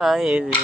হায় রে